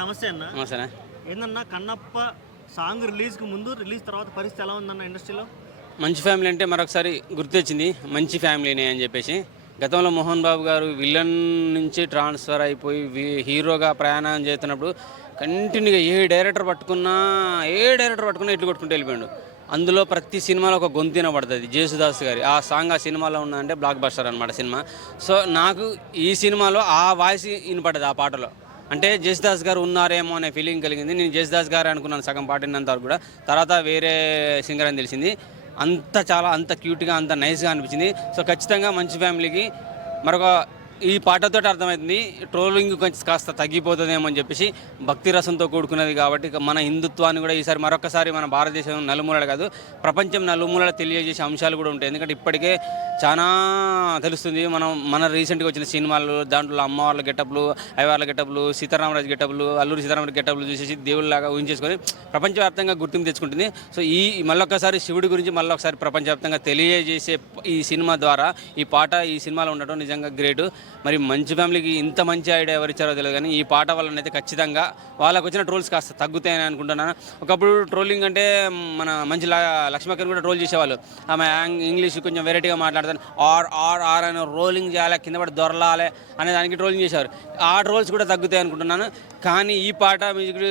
నమస్తే అన్న. సరే. ఏందన్నా కన్నప్ప సాంగ్ రిలీజ్‌కి ముందు, రిలీజ్ తర్వాత పరిస్థితి ఎలా ఉందన్న ఇండస్ట్రీలో? మంచి ఫ్యామిలీ అంటే మరొకసారి గుర్తొచ్చింది. మంచి ఫ్యామిలీనే అని చెప్పేసి. గతంలో మోహన్ బాబు గారు విలన్ నుంచి ట్రాన్స్‌ఫర్ అయిపోయి హీరోగా ప్రయాణం చేస్తున్నప్పుడు కంటిన్యూగా ఏ డైరెక్టర్ పట్టుకున్నా ఇట్లు కొట్టుకుంటూ వెళ్ళిపోయాడు. అందులో ప్రతి సినిమాలో ఒక గొంతు వినపడుతుంది. జేసుదాస్ గారి ఆ సాంగ్ ఆ సినిమాలో ఉన్నదంటే బ్లాక్ బస్టర్ అనమాట సినిమా. సో నాకు ఈ సినిమాలో ఆ వాయిస్ వినపడ్డది ఆ పాటలో. అంటే జేసుదాస్ గారు ఉన్నారేమో అనే ఫీలింగ్ కలిగింది. నేను జేసుదాస్ గారు అనుకున్నాను సగం పాట విన్నంత వరకు కూడా. తర్వాత వేరే సింగర్ అని తెలిసింది. అంత క్యూట్గా అంత నైస్గా అనిపించింది. సో ఖచ్చితంగా మంచి ఫ్యామిలీకి మరొక ఈ పాటతో అర్థమవుతుంది ట్రోలింగ్ కొంచెం కాస్త తగ్గిపోతుందేమో అని చెప్పేసి. భక్తి రసంతో కూడుకున్నది కాబట్టి మన హిందుత్వాన్ని కూడా ఈసారి మరొకసారి మన భారతదేశం నలుమూలలు కాదు ప్రపంచం నలుమూలలు తెలియజేసే అంశాలు కూడా ఉంటాయి. ఎందుకంటే ఇప్పటికే చాలా తెలుస్తుంది. మన రీసెంట్గా వచ్చిన సినిమాలు దాంట్లో అమ్మవార్ల గెటప్లు, అయ్యవార్ల గెటప్లు, సీతారామరాజు గెటప్లు, అల్లూరి సీతారామరాజు గెటప్లు చూసేసి దేవుళ్ళలాగా ఊహించేసుకొని ప్రపంచవ్యాప్తంగా గుర్తింపు తెచ్చుకుంటుంది. సో మళ్ళొక్కసారి శివుడి గురించి మళ్ళొకసారి ప్రపంచవ్యాప్తంగా తెలియజేసే ఈ సినిమా ద్వారా ఈ పాట ఈ సినిమాలో ఉండటం నిజంగా గ్రేటు. మరి మంచి ఫ్యామిలీకి ఇంత మంచి ఐడియా ఎవరిచ్చారో తెలియదు కానీ ఈ పాట వల్లనైతే ఖచ్చితంగా వాళ్ళకు వచ్చిన ట్రోల్స్ కాస్త తగ్గుతాయని అనుకుంటున్నాను. ఒకప్పుడు ట్రోలింగ్ అంటే మన మంచి లక్ష్మక్కని కూడా ట్రోల్ చేసేవాళ్ళు. ఆమె ఇంగ్లీష్ కొంచెం వెరైటీగా మాట్లాడతాను ఆర్ అని రోలింగ్ చేయాలి కింద పడి దొరలాలి అనే దానికి ట్రోలింగ్ చేసేవారు. ఆ ట్రోల్స్ కూడా తగ్గుతాయి అనుకుంటున్నాను. కానీ ఈ పాట మ్యూజిక్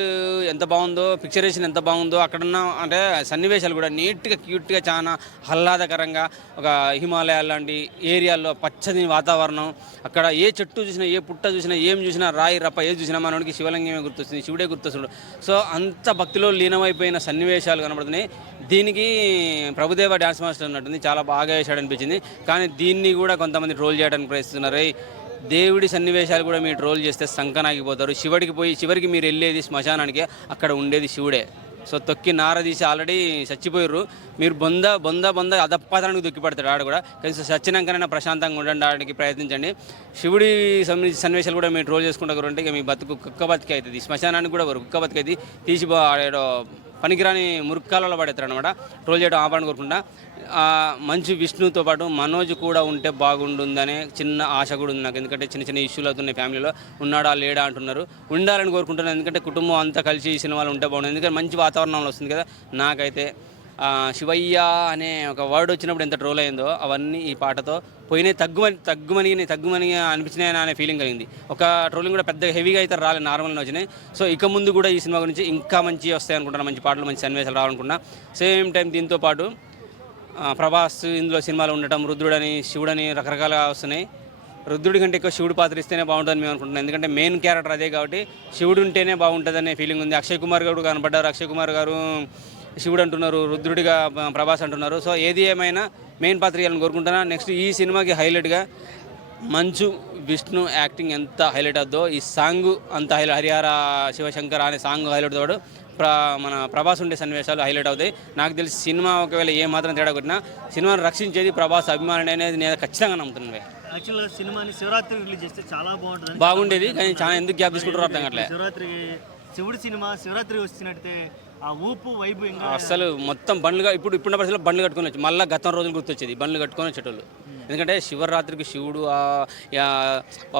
ఎంత బాగుందో, పిక్చరేషన్ ఎంత బాగుందో, అక్కడున్న అంటే సన్నివేశాలు కూడా నీట్గా క్యూట్గా చాలా ఆహ్లాదకరంగా ఒక హిమాలయాల లాంటి ఏరియాల్లో పచ్చని వాతావరణం, అక్కడ ఏ చెట్టు చూసినా ఏ పుట్ట చూసినా ఏం చూసినా రాయి రప్ప ఏది చూసినా మనోడికి శివలింగమే గుర్తొస్తుంది, శివుడే గుర్తొస్తుంది. సో అంత భక్తిలో లీనమైపోయిన సన్నివేశాలు కనబడుతున్నాయి. దీనికి ప్రభుదేవ డ్యాన్స్ మాస్టర్ ఉన్నట్టుంది, చాలా బాగా వేశాడు అనిపించింది. కానీ దీన్ని కూడా కొంతమంది ట్రోల్ చేయడానికి ప్రయత్నిస్తున్నారు. దేవుడి సన్నివేశాలు కూడా మీరు ట్రోల్ చేస్తే సంకనాగిపోతారు. చివరికి మీరు వెళ్ళేది శ్మశానానికి, అక్కడ ఉండేది శివుడే. సో తొక్కి నారదీసి ఆల్రెడీ చచ్చిపోయారు. మీరు బొంద అదప్పదానికి దొక్కి పడతాడు ఆడ కూడా. కనీసం చచ్చినాకనైనా ప్రశాంతంగా ఉండడానికి ప్రయత్నించండి. శివుడి సన్నివేశాలు కూడా మీరు ట్రోల్ చేసుకుంటారు. ఇక మీ బతుకు కుక్క బతికి అవుతుంది. శ్మశానానికి కూడా కుక్క బతికి అయితే తీసి పనికిరాని మురుక్కాలలో పడేస్తారు అనమాట. ట్రోల్ చేయడం ఆపని కోరుకుంటా. మంచి విష్ణుతో పాటు మనోజ్ కూడా ఉంటే బాగుంటుందనే చిన్న ఆశ కూడా ఉంది నాకు. ఎందుకంటే చిన్న ఇష్యూలు అవుతున్నాయి ఫ్యామిలీలో. ఉన్నాడా లేడా అంటున్నారు. ఉండాలని కోరుకుంటున్నాను. ఎందుకంటే కుటుంబం అంతా కలిసి ఈ సినిమాలో ఉంటే బాగుంటుంది. ఎందుకంటే మంచి వాతావరణంలో వస్తుంది కదా. నాకైతే శివయ్య అనే ఒక వర్డ్ వచ్చినప్పుడు ఎంత ట్రోల్ అయిందో అవన్నీ ఈ పాటతో పోయినాయి. తగ్గుమని అనిపించినాయి అనే ఫీలింగ్ కలిగింది. ఒక ట్రోలింగ్ కూడా పెద్ద హెవీగా అయితే రాలేదు, నార్మల్గా వచ్చినాయి. సో ఇక ముందు కూడా ఈ సినిమా గురించి ఇంకా మంచి వస్తాయి అనుకుంటున్నాను. మంచి పాటలు మంచి సన్నివేశాలు రావాలనుకున్నా. సేమ్ టైం దీంతో పాటు ప్రభాస్ ఇందులో సినిమాలో ఉండటం, రుద్రుడని శివుడని రకరకాలుగా వస్తున్నాయి. రుద్రుడి కంటే ఎక్కువ శివుడు పాత్ర ఇస్తేనే బాగుంటుందని మేము అనుకుంటున్నాం. ఎందుకంటే మెయిన్ క్యారెక్టర్ అదే కాబట్టి శివుడు ఉంటేనే బాగుంటుందనే ఫీలింగ్ ఉంది. అక్షయ్ కుమార్ గారు కనబడ్డారు. అక్షయ్ కుమార్ గారు శివుడు అంటున్నారు, రుద్రుడిగా ప్రభాస్ అంటున్నారు. సో ఏది ఏమైనా మెయిన్ పాత్ర ఇవ్వాలని కోరుకుంటున్నా. నెక్స్ట్ ఈ సినిమాకి హైలైట్గా మంచు విష్ణు యాక్టింగ్ ఎంత హైలైట్ అవుద్దో ఈ సాంగ్ అంత హరిహర శివశంకర అనే సాంగ్ హైలైట్ అవుతాడు. మన ప్రభాస్ ఉండే సన్నివేశాలు హైలైట్ అవుతాయి. నాకు తెలిసి సినిమా ఒకవేళ ఏమాత్రం తేడా కొట్టినా సినిమాను రక్షించేది ప్రభాస్ అభిమానుడు అనేది నేను ఖచ్చితంగా నమ్ముతున్నాను. యాక్చువల్గా సినిమాని శివరాత్రి రిలీజ్ చేస్తే చాలా బాగుండేది. కానీ చాలా ఎందుకు గ్యాప్ తీసుకుంటారో అర్థం కావట్లేదు. శివరాత్రికి శివుడి సినిమా శివరాత్రి వచ్చినట్టే ఆ ఊపు వైబు అసలు మొత్తం బండ్లుగా ఇప్పుడున్న పరిస్థితుల్లో బండ్లు కట్టుకొని వచ్చి మళ్ళీ గతం రోజులు గుర్తొచ్చేది బండ్లు కట్టుకొని వచ్చేటోళ్ళు. ఎందుకంటే శివరాత్రికి శివుడు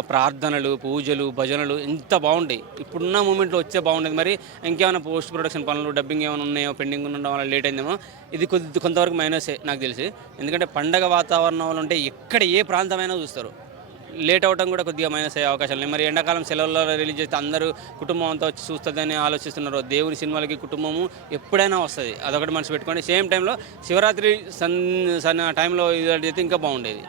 ప్రార్థనలు, పూజలు, భజనలు ఎంత బాగుంటాయి. ఇప్పుడున్న మూమెంట్లో వచ్చే బాగుండేది. మరి ఇంకేమైనా పోస్ట్ ప్రొడక్షన్ పనులు, డబ్బింగ్ ఏమైనా ఉన్నాయో, పెండింగ్ ఉండడం వల్ల లేట్ అయిందేమో. ఇది కొంతవరకు మైనసే నాకు తెలిసి. ఎందుకంటే పండగ వాతావరణంలో ఉంటే ఎక్కడ ఏ ప్రాంతమైనా చూస్తారు. లేట్ అవడం కూడా కొద్దిగా మైనస్ అయ్యే అవకాశాలు ఉన్నాయి. మరి ఎండాకాలం సెలవుల్లో రిలీజ్ చేస్తే అందరూ కుటుంబం అంతా వచ్చి చూస్తుందని ఆలోచిస్తున్నారు. దేవుని సినిమాలకి కుటుంబము ఎప్పుడైనా వస్తుంది, అదొకటి మనసు పెట్టుకోండి. సేమ్ టైంలో శివరాత్రి టైంలో ఇది అయితే ఇంకా బాగుండేది.